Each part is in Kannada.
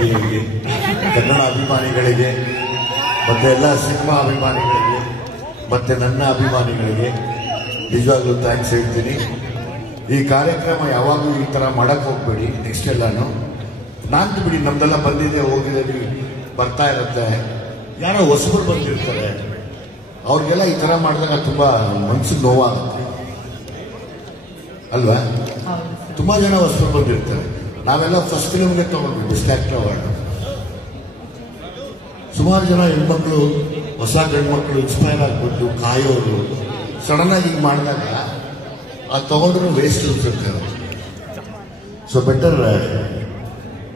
ಗೆಳತಿಯರಿಗೆ, ಕನ್ನಡ ಅಭಿಮಾನಿಗಳಿಗೆ, ಮತ್ತೆ ಎಲ್ಲ ಸಿನಿಮಾ ಅಭಿಮಾನಿಗಳಿಗೆ, ಮತ್ತೆ ನನ್ನ ಅಭಿಮಾನಿಗಳಿಗೆ ನಿಜವಾಗ್ಲೂ ಥ್ಯಾಂಕ್ಸ್ ಹೇಳ್ತೀನಿ. ಈ ಕಾರ್ಯಕ್ರಮ ಯಾವಾಗಲೂ ಈ ಥರ ಮಾಡಕ್ಕೆ ಹೋಗ್ಬೇಡಿ. ನೆಕ್ಸ್ಟ್ ಎಲ್ಲಾನು ನಾನು ಬಿಡಿ, ನಮ್ದೆಲ್ಲ ಬಂದಿದೆ ಹೋಗಿದೆ ಬರ್ತಾ ಇರುತ್ತೆ. ಯಾರೋ ಹೊಸಬರು ಬಂದಿರ್ತಾರೆ, ಅವ್ರಿಗೆಲ್ಲ ಈ ಥರ ಮಾಡಿದಾಗ ತುಂಬ ಮನ್ಸಿಗೆ ನೋವಾಗುತ್ತೆ ಅಲ್ವಾ? ತುಂಬ ಜನ ಹೊಸಬರು ಬಂದಿರ್ತಾರೆ. ನಾವೆಲ್ಲ ಫಸ್ಟ್ ಫಿಲ್ಮ್ಗೆ ತಗೊಂಡ್ವಿ ಬೆಸ್ಟ್ ಆಕ್ಟರ್ ಅವಾರ್ಡ್. ಸುಮಾರು ಜನ ಹೆಣ್ಮಕ್ಳು, ಹೊಸ ಗಂಡ್ಮಕ್ಳು ಇನ್ಸ್ಪೈರ್ ಆಗ್ಬಿಟ್ಟು ಕಾಯೋರು ಸಡನ್ ಆಗಿ ಈಗ ಮಾಡಿದಾಗ ಅದು ತಗೊಂಡ್ರು ವೇಸ್ಟ್ ಅನ್ಸುತ್ತೆ. ಸೊ ಬೆಟರ್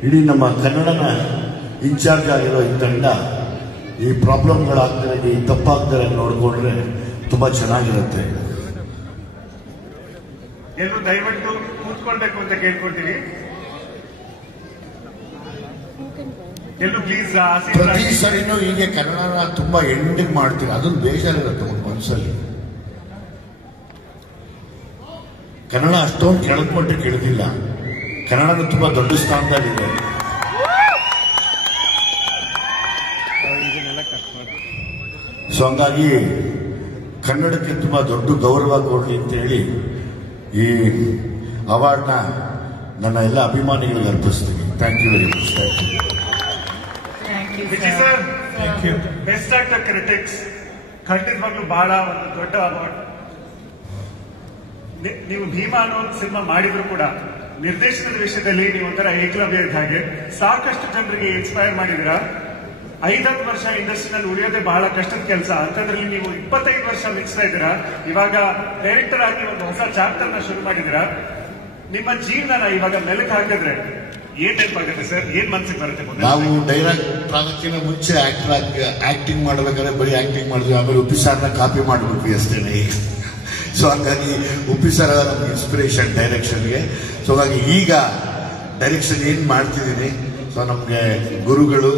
ಇಡೀ ನಮ್ಮ ಕನ್ನಡನ ಇನ್ಚಾರ್ಜ್ ಆಗಿರೋ ಈ ತಂಡ ಈ ಪ್ರಾಬ್ಲಮ್ಗಳಾಗ್ತಾರೆ, ಈ ತಪ್ಪಾಗ್ತಾರೆ ನೋಡಿಕೊಂಡ್ರೆ ತುಂಬಾ ಚೆನ್ನಾಗಿರುತ್ತೆ. ಎಲ್ಲರೂ ದಯವಿಟ್ಟು ಕೂತ್ಕೊಳ್ಬೇಕು ಅಂತ ಕೇಳ್ಕೊಳ್ತೀವಿ. ಎಲ್ಲೂ ಪ್ಲೀಸ್. ಪ್ರತಿ ಸರಿನೂ ಹೀಗೆ ಕನ್ನಡನ ತುಂಬಾ ಎಂಡಿಗೆ ಮಾಡ್ತೀವಿ, ಅದೊಂದು ಬೇಜಾರಿರುತ್ತೆ ಮನಸ್ಸಲ್ಲಿ. ಕನ್ನಡ ಅಷ್ಟೊಂದು ಕೆಳದ ಮಟ್ಟಕ್ಕೆ ಇಳಿದಿಲ್ಲ, ಕನ್ನಡನ ತುಂಬಾ ದೊಡ್ಡ ಸ್ಥಾನದಲ್ಲಿದೆ. ಸೊ ಹಂಗಾಗಿ ಕನ್ನಡಕ್ಕೆ ತುಂಬಾ ದೊಡ್ಡ ಗೌರವ ಕೊಡಲಿ ಅಂತ ಹೇಳಿ ಈ ಅವಾರ್ಡ್ನ ನನ್ನ ಎಲ್ಲ ಅಭಿಮಾನಿಗಳಿಗೆ ಅರ್ಪಿಸ್ತೀನಿ. Thank you very much. Sir, best actor critics ಖಂಡಿತವಾಗ್ಲೂ ಬಹಳ ಒಂದು ದೊಡ್ಡ ಅವಾರ್ಡ್. ನೀವು ಭೀಮಾ ಅನ್ನೋ ಸಿನಿಮಾ ಮಾಡಿದ್ರು ಕೂಡ ನಿರ್ದೇಶನದ ವಿಷಯದಲ್ಲಿ ನೀವು ಒಂಥರ ಏಕಲವ್ಯ ಹಾಗೆ ಸಾಕಷ್ಟು ಜನರಿಗೆ ಇನ್ಸ್ಪೈರ್ ಮಾಡಿದಿರಾ. 5 ವರ್ಷ ಇಂಡಸ್ಟ್ರಿನಲ್ಲಿ ಉಳಿಯೋದೇ ಬಹಳ ಕಷ್ಟದ ಕೆಲಸ. ಅಂತದ್ರಲ್ಲಿ ನೀವು 25 ವರ್ಷ ಮಿಕ್ಸ್ತಾ ಇದ್ದೀರಾ. ಇವಾಗ ಡೈರೆಕ್ಟರ್ ಆಗಿ ಒಂದು ಹೊಸ ಚಾಪ್ಟರ್ ನ ಶುರು ಮಾಡಿದಿರಾ. ನಿಮ್ಮ ಜೀವನ ಇವಾಗ ಮೆಲುಕು ಹಾಕಿದ್ರೆ ಏನ್ ನೆನಪಾಗುತ್ತೆ ಸರ್? ಏನ್ ಮನ್ಸಿಗೆ ಬರುತ್ತೆ? ನಾವು ಡೈರೆಕ್ಟ್ ಆಗಕ್ಕಿಂತ ಮುಂಚೆ ಆಕ್ಟಿಂಗ್ ಮಾಡಬೇಕಾದ್ರೆ ಬರೀ ಆಕ್ಟಿಂಗ್ ಮಾಡಿದ್ವಿ, ಆಮೇಲೆ ಉಪ್ಪಿ ಸಾರ್ನ ಕಾಪಿ ಮಾಡ್ಬಿಟ್ವಿ ಅಷ್ಟೇನೆ. ಸೊ ಹಾಗಾಗಿ ಉಪ್ಪಿ ಸರ್ ನಮ್ಗೆ ಇನ್ಸ್ಪಿರೇಷನ್ ಡೈರೆಕ್ಷನ್ಗೆ. ಸೊ ಹಾಗಾಗಿ ಈಗ ಡೈರೆಕ್ಷನ್ ಏನ್ ಮಾಡ್ತಿದ್ದೀನಿ, ಸೊ ನಮ್ಗೆ ಗುರುಗಳು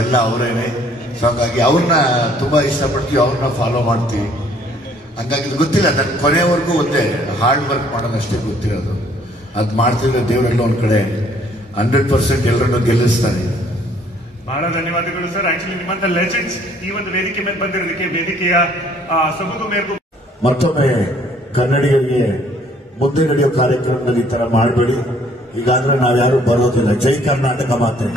ಎಲ್ಲ ಅವರೇನೆ. ಸೊ ಹಾಗಾಗಿ ಅವ್ರನ್ನ ತುಂಬಾ ಇಷ್ಟಪಡ್ತೀವಿ, ಅವ್ರನ್ನ ಫಾಲೋ ಮಾಡ್ತೀವಿ. ಹಂಗಾಗಿ ಗೊತ್ತಿಲ್ಲ, ನನ್ನ ಕೊನೆಯವರೆಗೂ ಒಂದೇ ಹಾರ್ಡ್ ವರ್ಕ್ ಮಾಡೋದಷ್ಟೇ ಗೊತ್ತಿರೋದು. ಅದು ಮಾಡ್ತಿದ್ರೆ ದೇವರೆಲ್ಲ ಒಂದ್ ಕಡೆ 100% ಎಲ್ಲರನ್ನು ಗೆಲ್ಲಿಸ್ತಾರೆ. ಬಹಳ ಧನ್ಯವಾದಗಳು ಸರ್. ಆಕ್ಚುಲಿ ನಿಮ್ಮಂತ ಲೆಜೆಂಡ್ಸ್ ಈ ಒಂದು ವೇದಿಕೆ ಮೇಲೆ ಬಂದಿರೋದಕ್ಕೆ ವೇದಿಕೆಯ ಸಬೂಗು ಮೇರೆಗೂ ಮತ್ತೊಮ್ಮೆ ಕನ್ನಡಿಗರಿಗೆ ಮುಂದೆ ನಡೆಯೋ ಕಾರ್ಯಕ್ರಮದಲ್ಲಿ ಈ ತರ ಮಾಡಬೇಡಿ. ಈಗಾಗಲೇ ನಾವ್ಯಾರು ಬರೋದಿಲ್ಲ. ಜೈ ಕರ್ನಾಟಕ ಮಾತೆ.